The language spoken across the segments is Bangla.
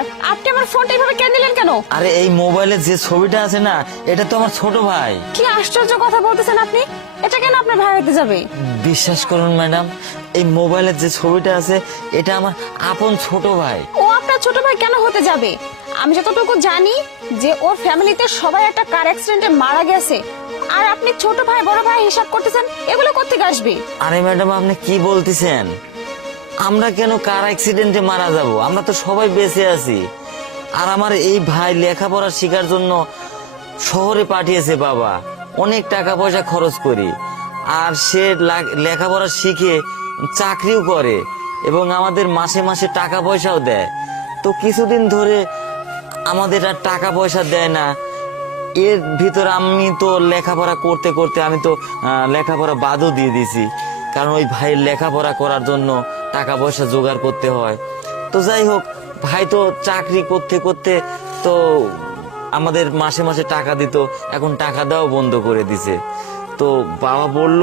ব্যাপার? আপনি আমার ফোনটা এইভাবে কেন দিলেন কেন? আরে এই মোবাইলে যে ছবিটা আছে না, এটা তো আমার ছোট ভাই। কি আশ্চর্য কথা বলতেছেন আপনি! এটা কেন আপনার ভাই হতে যাবে? বিশ্বাস করুন ম্যাডাম, এই মোবাইলের যে ছবিটা আছে এটা আমার আপন ছোট ভাই। ও আপনার ছোট ভাই কেন হতে যাবে? আমি যতটুকু জানি যে ওর ফ্যামিলিতে সবাই একটা কার অ্যাক্সিডেন্টে মারা গেছে, আর আপনি ছোট ভাই বড় ভাই হিসাব করতেছেন, এগুলো কোত্থেকে আসবে? আরে ম্যাডাম, আপনি কি বলতেছেন? আমরা কেন কার অ্যাক্সিডেন্টে মারা যাব? আমরা তো সবাই বেঁচে আছি। আর আমার এই ভাই লেখাপড়া শেখার জন্য শহরে পাঠিয়েছে বাবা, অনেক টাকা পয়সা খরচ করি। আর সে লেখাপড়া শিখে চাকরিও করে এবং আমাদের মাসে মাসে টাকা পয়সাও দেয়। তো কিছুদিন ধরে আমাদের আর টাকা পয়সা দেয় না। এর ভিতর আমি তো লেখাপড়া করতে করতে আমি তো লেখাপড়া বাদও দিয়ে দিছি, কারণ ওই ভাইয়ের লেখাপড়া করার জন্য টাকা পয়সা জোগাড় করতে হয়। তো যাই হোক, ভাই তো চাকরি করতে করতে তো আমাদের মাসে মাসে টাকা দিত, এখন টাকা দেওয়াও বন্ধ করে দিছে। তো বাবা বলল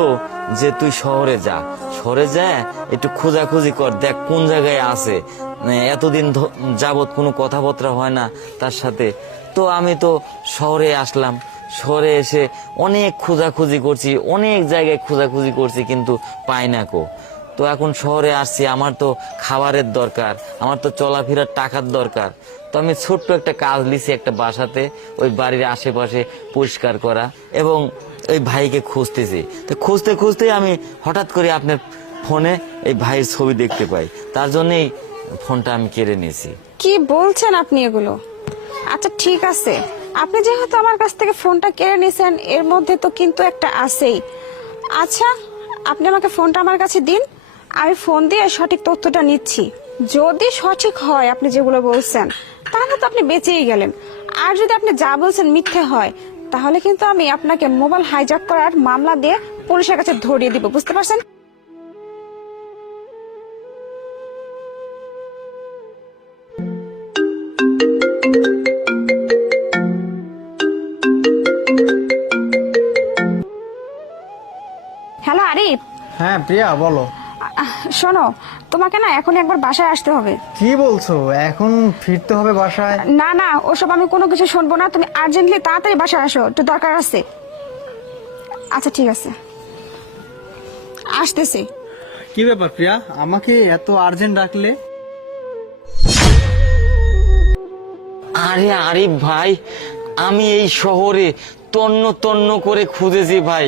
যে তুই শহরে যা, শহরে যা একটু খোঁজাখুঁজি কর, দেখ কোন জায়গায় আছে। এতদিন যাবত কোনো কথাবার্তা হয় না তার সাথে। তো আমি তো শহরে আসলাম, শহরে এসে অনেক খোঁজাখুঁজি করছি, অনেক জায়গায় খোঁজাখুঁজি করছি, কিন্তু পাই না কো। তো এখন শহরে আসছি, আমার তো খাবারের দরকার, আমার তো চলাফেরার টাকার দরকার। তো আমি ছোট্ট একটা কাজ নিছি একটা বাসাতে, ওই বাড়ির আশেপাশে পরিষ্কার করা, এবং ওই ভাইকে খুঁজতেছি। তো খুঁজতে খুঁজতে আমি হঠাৎ করে আপনার ফোনে এই ভাইয়ের ছবি দেখতে পাই, তার জন্যই ফোনটা আমি কেড়ে নিয়েছি। কি বলছেন আপনি এগুলো? আচ্ছা ঠিক আছে, আপনি যেহেতু আমার কাছ থেকে ফোনটা কেড়ে নিয়েছেন, এর মধ্যে তো কিন্তু একটা আছেই। আচ্ছা, আপনি আমাকে ফোনটা আমার কাছে দিন, আমি ফোন দিয়ে সঠিক তথ্যটা নিচ্ছি। যদি সঠিক হয় আপনি যেগুলো বলছেন, তাহলে তো আপনি বেঁচেই গেলেন। আর যদি আপনি যা বলছেন মিথ্যে হয়, তাহলে কিন্তু আমি আপনাকে মোবাইল হাইজ্যাক করার মামলা দিয়ে পুলিশের কাছে ধরিয়ে দিব, বুঝতে পারছেন? হ্যালো আরিফ। হ্যাঁ প্রিয়া, বলো। শোনো, তোমাকে না এখন একবার বাসায় আসতে হবে। কি বলছো? এখন ফিরতে হবে বাসায়? না না, ওসব আমি কোনো কিছু শুনবো না। তুমি আর্জেন্টলি তাড়াতাড়ি বাসায় আসো, একটু দরকার আছে। আচ্ছা ঠিক আছে, আসতেছি। কি ব্যাপার প্রিয়া, আমাকে এত আর্জেন্ট ডাকলে? আরে আরিফ ভাই, আমি এই শহরে তন্ন তন্ন করে খুঁজেছি ভাই।